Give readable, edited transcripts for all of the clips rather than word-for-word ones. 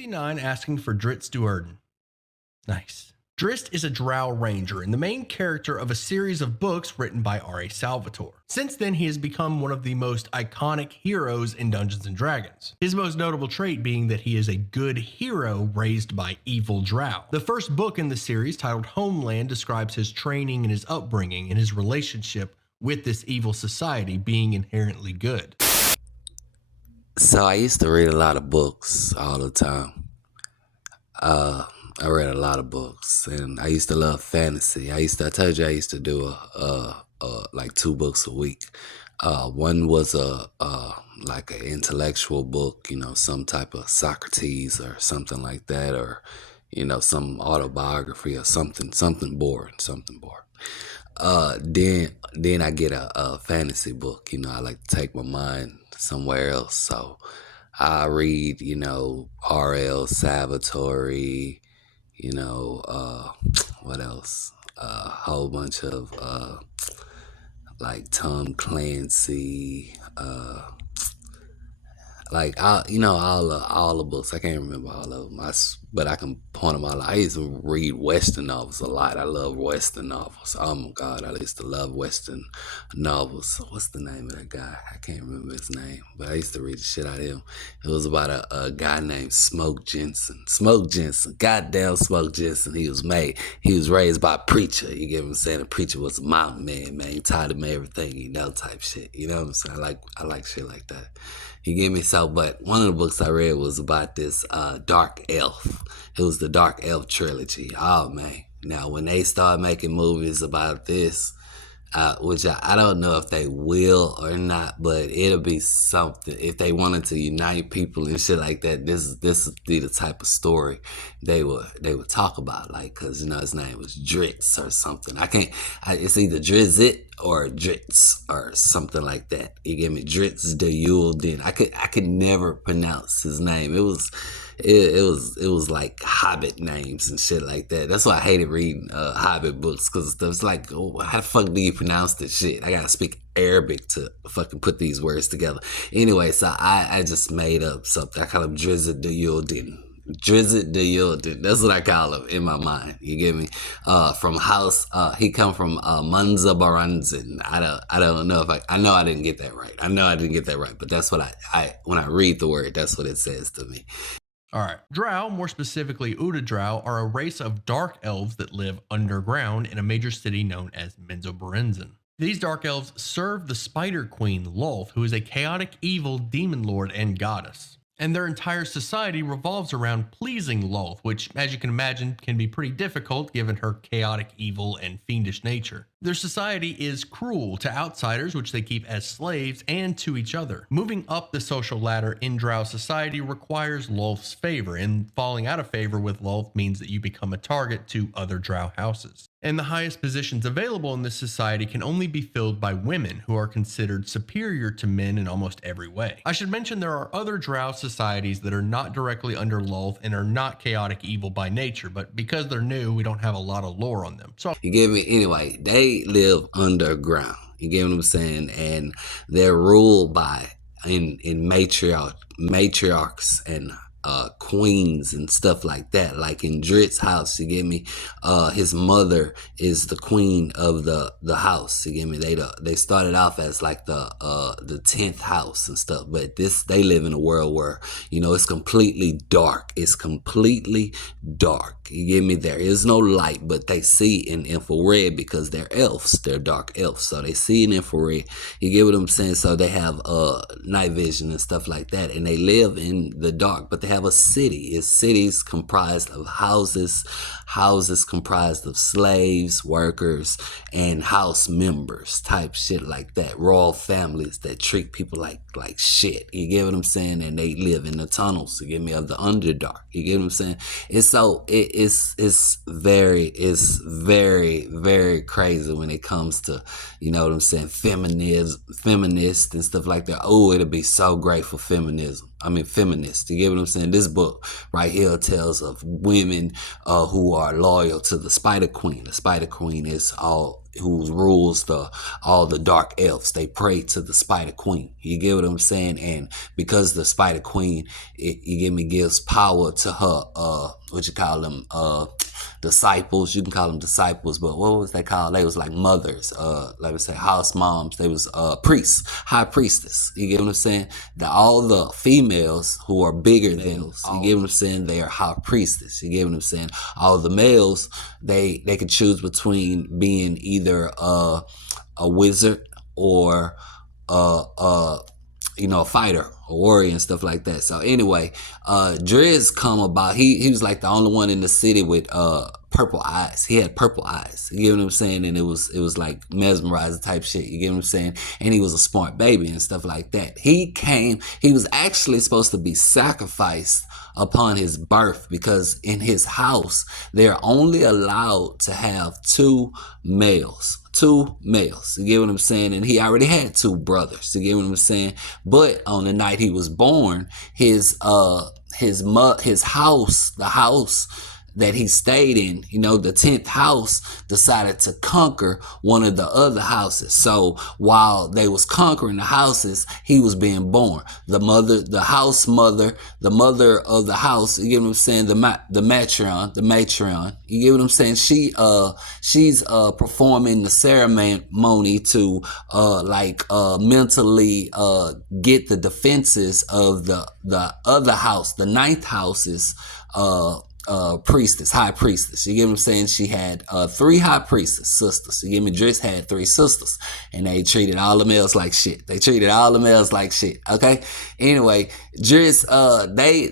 69 asking for Drizzt. Nice. Drizzt is a Drow ranger and the main character of a series of books written by R.A. Salvatore. Since then, he has become one of the most iconic heroes in Dungeons & Dragons. His most notable trait being that he is a good hero raised by evil Drow. The first book in the series, titled Homeland, describes his training and his upbringing and his relationship with this evil society being inherently good. So I used to read a lot of books all the time. I read a lot of books, and I used to love fantasy. I told you I used to do like 2 books a week. One was like an intellectual book, some type of Socrates or something like that, or some autobiography or something boring. Then I get a fantasy book. I like to take my mind somewhere else, so I read, R.L. Salvatore, what else? A whole bunch of like Tom Clancy, like all the books. I can't remember all of them. But I can point them all out. I used to read Western novels a lot. I love Western novels. Oh my God, I used to love Western novels. What's the name of that guy? I can't remember his name, but I used to read the shit out of him. It was about a guy named Smoke Jensen. Goddamn Smoke Jensen. He was raised by a preacher. You get what I'm saying? The preacher was a mountain man. He taught him everything, type shit. You know what I'm saying? I like shit like that. He gave me but one of the books I read was about this dark elf. It was the Dark Elf trilogy. Oh man. Now when they start making movies about this, which I don't know if they will or not, but it'll be something. If they wanted to unite people and shit like that, this would be the type of story they would talk about, like, because his name was Drizzt or something. It's either Drizzt or Drizzt or something like that. You get me? Drizzt. I could never pronounce his name. It was like Hobbit names and shit like that. That's why I hated reading Hobbit books, because it's like, oh, how the fuck do you pronounce this shit? I gotta speak Arabic to fucking put these words together. Anyway, so I just made up something. I call him Drizzt. Drizzt. That's what I call him in my mind. You get me? From house. He come from Munza Baranzin. I don't know if I know I didn't get that right. But that's what I when I read the word, that's what it says to me. Alright, Drow, more specifically Uda Drow, are a race of dark elves that live underground in a major city known as Menzoberranzan. These dark elves serve the Spider Queen, Lolth, who is a chaotic evil demon lord and goddess. And their entire society revolves around pleasing Lolth, which, as you can imagine, can be pretty difficult given her chaotic evil and fiendish nature. Their society is cruel to outsiders, which they keep as slaves, and to each other. Moving up the social ladder in Drow society requires Lolth's favor, and falling out of favor with Lolth means that you become a target to other Drow houses. And the highest positions available in this society can only be filled by women, who are considered superior to men in almost every way. I should mention there are other Drow societies that are not directly under Lolth and are not chaotic evil by nature, but because they're new, we don't have a lot of lore on them. So you get me? Anyway, they live underground. You get what I'm saying? And they're ruled by in matriarchs and queens and stuff like that. Like in Drizzt's house, you get me? His mother is the queen of the house. You get me? They started off as like the 10th house and stuff, but they live in a world where it's completely dark. It's completely dark. You get me? There is no light, but they see in infrared because they're elves. They're dark elves, so they see in infrared. You get what I'm saying? So they have night vision and stuff like that, and they live in the dark, but they have a city. It's cities comprised of houses comprised of slaves, workers, and house members, type shit like that. Royal families that treat people like shit. You get what I'm saying? And they live in the tunnels, you get me, of the Underdark. You get what I'm saying? It's very, very crazy when it comes to, you know what I'm saying, feminist and stuff like that. Oh, it'll be so great for feminist. You get what I'm saying? This book right here tells of women who are loyal to the Spider Queen. The Spider Queen is all who rules all the dark elves. They pray to the Spider Queen. You get what I'm saying? And because the Spider Queen, gives power to her, what you call them, disciples. You can call them disciples, but what was they called? They was like mothers, let me say house moms. They was priests, high priestess. You get what I'm saying? All the females who are bigger than us, you get what I'm saying? They are high priestess. You get what I'm saying? All the males, they can choose between being either a wizard or a fighter, a warrior and stuff like that. So anyway, Drizzt come about. He was like the only one in the city with purple eyes. He had purple eyes. You get what I'm saying? And it was like mesmerizing type shit. You get what I'm saying? And he was a smart baby and stuff like that. He was actually supposed to be sacrificed upon his birth, because in his house they're only allowed to have two males. You get what I'm saying? And he already had two brothers. You get what I'm saying? But on the night he was born, his house, the house that he stayed in, the 10th house, decided to conquer one of the other houses. So while they was conquering the houses, he was being born. The mother, the house mother, the mother of the house, you get what I'm saying? The matrion, you get what I'm saying? She's performing the ceremony to mentally get the defenses of the other house, the 9th house's high priestess. You get what I'm saying? She had 3 high priestess sisters. You get me? Drizzt had 3 sisters, and they treated all the males like shit. Okay. Anyway, Drizzt,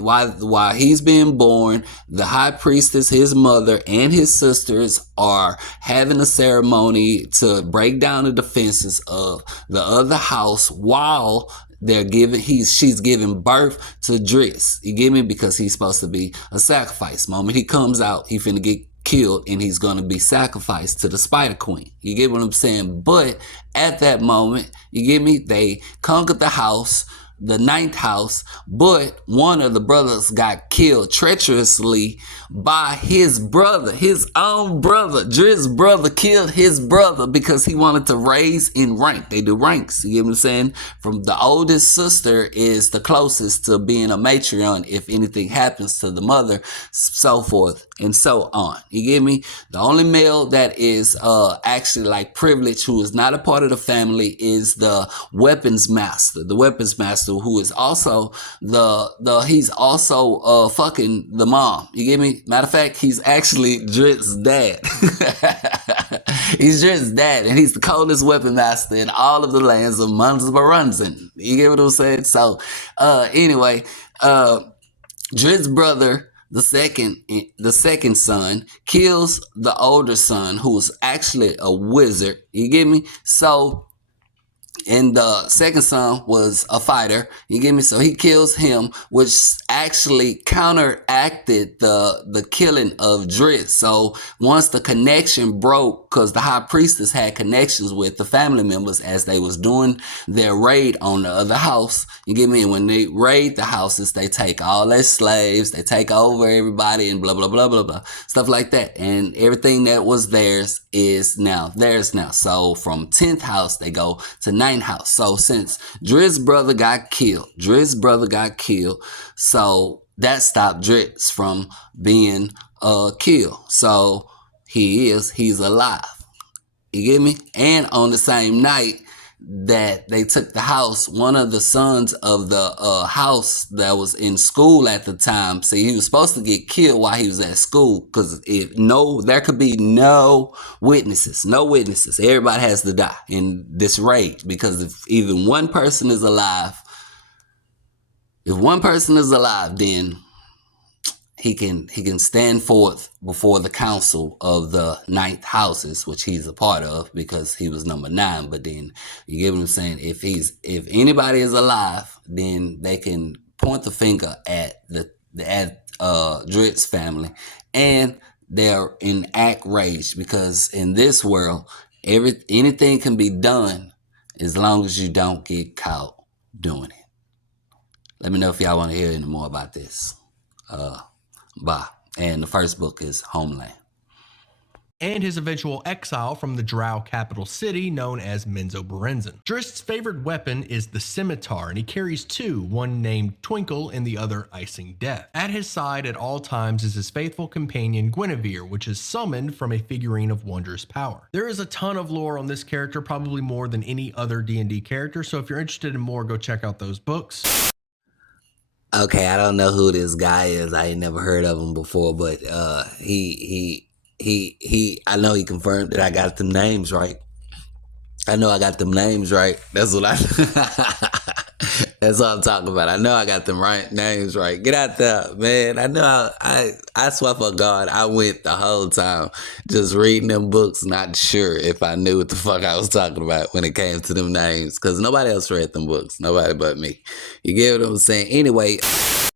while he's being born, the high priestess, his mother, and his sisters are having a ceremony to break down the defenses of the other house while she's giving birth to Drizzt. You get me? Because he's supposed to be a sacrifice. Moment he comes out, he finna get killed, and he's gonna be sacrificed to the Spider Queen. You get what I'm saying? But at that moment, you get me? They conquered the house, the 9th house, but one of the brothers got killed treacherously by his brother, his own brother. Drizzt's brother killed his brother because he wanted to raise in rank. They do ranks, you get what I'm saying? From the oldest sister is the closest to being a matriarch if anything happens to the mother, so forth and so on. You get me? The only male that is actually like privileged, who is not a part of the family, is the weapons master. The weapons master, who is also he's also fucking the mom. You get me? Matter of fact, he's actually Drizzt's dad. He's Drizzt's dad, and he's the coldest weapon master in all of the lands of Munz-Barunzen. You get what I'm saying? So anyway, Drizzt's brother, the second son, kills the older son, who's actually a wizard. You get me? So, and the second son was a fighter. You get me? So he kills him, which actually counteracted the killing of Drizzt. So once the connection broke, because the high priestess had connections with the family members as they was doing their raid on the other house. You get me? And when they raid the houses, they take all their slaves, they take over everybody, and blah, blah, blah, blah, blah. Stuff like that. And everything that was theirs is now theirs now. So from 10th house, they go to 9th house. So since Drizzt's brother got killed, so that stopped Drizzt from being killed. So he's alive. You get me? And on the same night that they took the house, one of the sons of the house that was in school at the time, see, he was supposed to get killed while he was at school, because there could be no witnesses. Everybody has to die in this raid, because if even one person is alive, then he can stand forth before the council of the 9th houses, which he's a part of because he was number 9. But then you get what I'm saying? If anybody is alive, then they can point the finger at Drizzt's family, and they're in act rage, because in this world, anything can be done as long as you don't get caught doing it. Let me know if y'all want to hear any more about this. Bye. And the first book is Homeland. and his eventual exile from the Drow capital city known as Menzoberranzan. Drizzt's favorite weapon is the scimitar, and he carries two, one named Twinkle and the other Icing Death. At his side at all times is his faithful companion Guinevere, which is summoned from a figurine of wondrous power. There is a ton of lore on this character, probably more than any other D&D character, so if you're interested in more, go check out those books. Okay, I don't know who this guy is. I ain't never heard of him before, but he I know he confirmed that I got them names right. I know I got them names right. That's what that's what I'm talking about. I know I got them right names right. Get out there, man. I know I swear for God, I went the whole time just reading them books, not sure if I knew what the fuck I was talking about when it came to them names. Cause nobody else read them books. Nobody but me. You get what I'm saying? Anyway.